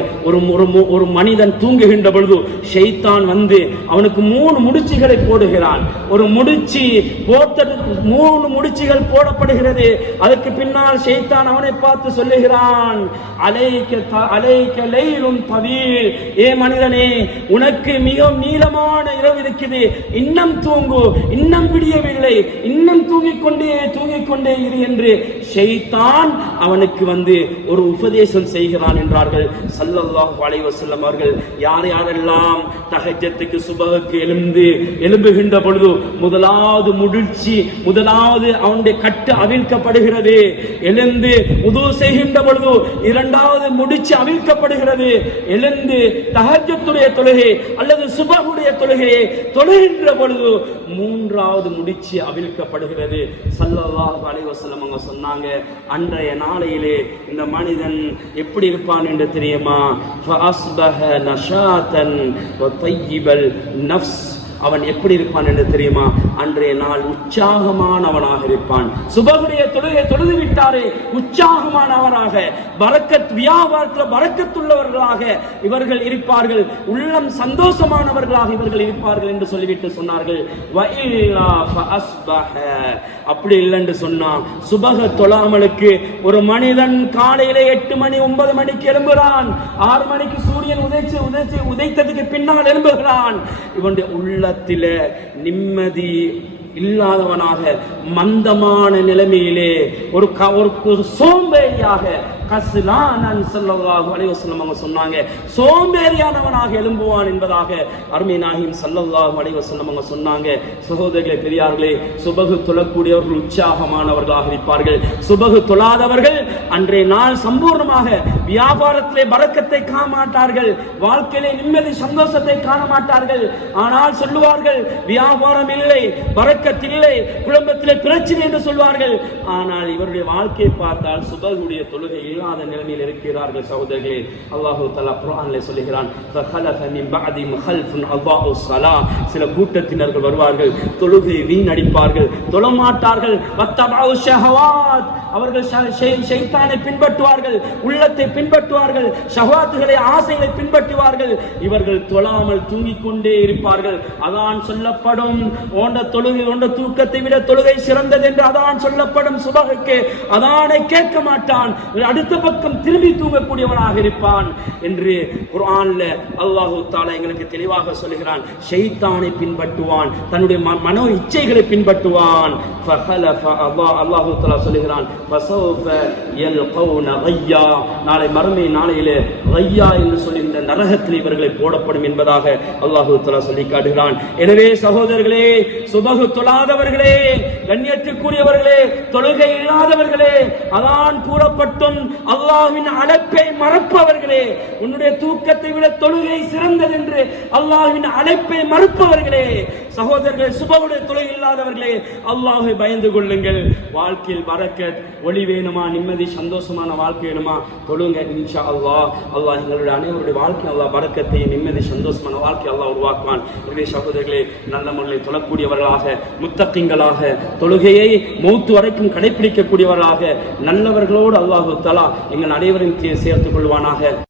ஒரு மனிதன் தூங்குகின்ற பொழுது ஷைத்தான் வந்து அவனுக்கு 3 முடிச்சுகளை போடுகிறான். ஒரு முடிச்சு போட்டது 3 முடிச்சுகள் போடப்படுகிறது. அதுக்கு பின்னால் ஷைத்தான் அவனை பார்த்து சொல்லுகிறான், அலைக்க லைலும் தவீல், ஏ மனிதனே, உனக்கு மிக நீளமான இரவு இருக்குது, இன்னும் தூங்கு, இன்னும் விடியவில்லை, இன்னும் தூங்கிக் கொண்டே இரு என்று ஷைத்தான் அவனுக்கு வந்து ஒரு உபதேசம் செய்கிறான் என்றார்கள் ஸல்லல்லாஹு அலைஹி வஸல்லம் அவர்கள். யாரெல்லாம் தஹஜ்ஜத்துக்கு சுபஹுக்கு எழும்புகின்ற பொழுது முதலாவது முடிச்சு, முதலாவது அவனுடைய கட்டு அவிழ்க்கப்படுகிறது. எழுந்து உது செய்கின்ற பொழுது இரண்டாவது முடிச்சு அவிழ்க்கப்படுகிறது. எழுந்து தஹஜ்ஜுடைய தொழுகை அல்லது சுபஹுடைய தொழுகையை தொழுகின்ற பொழுது மூன்றாவது முடிச்சு அவிழ்க்கப்படுகிறது. ஸல்லல்லாஹு அலைஹி வஸல்லம் அவங்க சொன்னாங்க, அன்றைய நாளையிலே இந்த மனிதன் எப்படி இருப்பான் என்று தெரியுமா? ஃபஅஸ்பஹ நஷாதன் வ தய்யிபல் நஃப்ஸ், அவன் எப்படி இருப்பான் என்று தெரியுமா? அன்றைய நாள் உற்சாகமானவனாக இருப்பான். சுபஹுடைய தொழுகை தொழுது விட்டாரே உற்சாகமானவராக, பரக்கத் வியாபாரத்தில் பரக்கத்துள்ளவர்களாக இவர்கள் இருப்பார்கள், உள்ளம் சந்தோஷமானவர்களாக இவர்கள் இருப்பார்கள் என்று சொல்லிவிட்டு சொன்னார்கள். அப்படி இல்லை என்று சொன்னான், சுபஹ தொழாமலுக்கு ஒரு மனிதன் காலையிலே 8 மணி 9 மணிக்கு எழும்புகிறான், 6 மணிக்கு சூரியன் உதைத்ததுக்கு பின்னால் எழும்புகிறான். இவனுடைய உள்ளத்திலே நிம்மதி இல்லாதவனாக, மந்தமான நிலைமையிலே ஒரு சோம்பேறியாக, கஸ்லானன் ஸல்லல்லாஹு அலைஹி வஸல்லம் அவங்க சொன்னாங்க, சோம்பேறியானவனாக எழும்புவான் என்பதாக அருமை நாயகம் ஸல்லல்லாஹு அலைஹி வஸல்லம் அவங்க சொன்னாங்க. சகோதரர்களே, பெரியார்களே, சுபஹு தொழக்கூடியவர்கள் உற்சாகமானவர்களாக இருப்பார்கள். சுபஹு தொழாதவர்கள் அன்றைய நாள் சம்பூர்ணமாக வியாபாரத்திலே பரக்கத்தை காண மாட்டார்கள், வாழ்க்கையிலே நிம்மதி சந்தோஷத்தை காண மாட்டார்கள். ஆனால் சொல்லுவார்கள், வியாபாரம் இல்லை, பரக்கத் இல்லை, குடும்பத்திலே பிரச்சனை என்று சொல்வார்கள். ஆனால் இவருடைய வாழ்க்கையை பார்த்தால் சுபஹுடைய தொழுகை இல்லாத நிலைமையில் இருக்கிறார்கள். சகோதரர்களே, அல்லாஹ் தஆலா குர்ஆனிலே சொல்லுகிறான், ஃபഖலஃப மின் பஅதிஹிம் கல்ஃபுன் அதாஉ ஸலாத், சில கூட்டத்தினர்கள் வருவார்கள், தொழுகை வீணடிப்பார்கள், தொழமாட்டார்கள். வத்தபஉ ஷஹவாத், அவர்கள் ஷைத்தானை பின்பற்றுவார்கள், உள்ளத்தை பின்பற்றுவார்கள், ஷஹவாத்துகளை ஆசைகளை பின்பற்றுவார்கள். இவர்கள் தொழாமல் தூங்கிக் கொண்டே இருப்பார்கள். அதான் சொல்லப்படும், ஓண்ட தொழுகை, ஓண்ட தூக்கத்தை விட தொழுகை சிறந்தது என்று அதான் சொல்லப்படும். சுபஹுக்கு அதானை கேட்க மாட்டான், அடுத்த பக்கம் திரும்பி தூங்கக்கூடியவனாக இருப்பான் என்று குர்ஆன்ல அல்லாஹ் தஆலா எங்களுக்கு தெளிவாக சொல்கிறான். ஷைத்தானை பின்பற்றுவான், தன்னுடைய மனோ இச்சைகளை பின்பற்றுவான். ஃபஹலஃப அல்லாஹ் தஆலா சொல்கிறான், ஃபஸௌஃப யல்கௌன கய்யா, நாளை மறுமை நாளையிலே கய்யா என்று சொல்லுகின்ற நரகத்தில் இவர்களை போடப்படும் என்பதாக அல்லாஹ் தஆலா சொல்லி காட்டுகிறான். எனவே சகோதரர்களே, சுபஹு தொழாதவர்களே, கண்ணியத்துக்குரியவர்களே, தொழுகை இல்லாதவர்களே, அதான் கூறப்பட்டும் அல்லாஹ்வின் அழைப்பை மறப்பவர்களே, உன்னுடைய தூக்கத்தை விட தொழுகை சிறந்தது என்று அல்லாஹ்வின் அழைப்பை மறுப்பவர்களே, சகோதரர்களே, சுபவுடைய தொழுகை இல்லாதவர்களே, அல்லாஹ்வை பயந்து கொள்ளுங்கள். வாழ்க்கையில் பரக்கத், ஒளி வேணுமா, நிம்மதி, சந்தோஷமான வாழ்க்கை வேணுமா, தொழுங்க. இன்ஷா அல்லாஹ் அல்லாஹ் எங்களுடைய அனைவருடைய வாழ்க்கை அல்லாஹ் பரக்கத்தை, நிம்மதி, சந்தோஷமான வாழ்க்கை அல்லாஹ் உருவாக்குவான். எனவே சகோதரர்களே, நல்ல முறையில் தொழக்கூடியவர்களாக, முத்தக்கிங்களாக, தொழுகையை மௌத்து வரைக்கும் கடைபிடிக்கக்கூடியவர்களாக, நல்லவர்களோடு அல்லாஹு தஆலா எங்கள் அனைவரையும் சேர்த்துக் கொள்வானாக.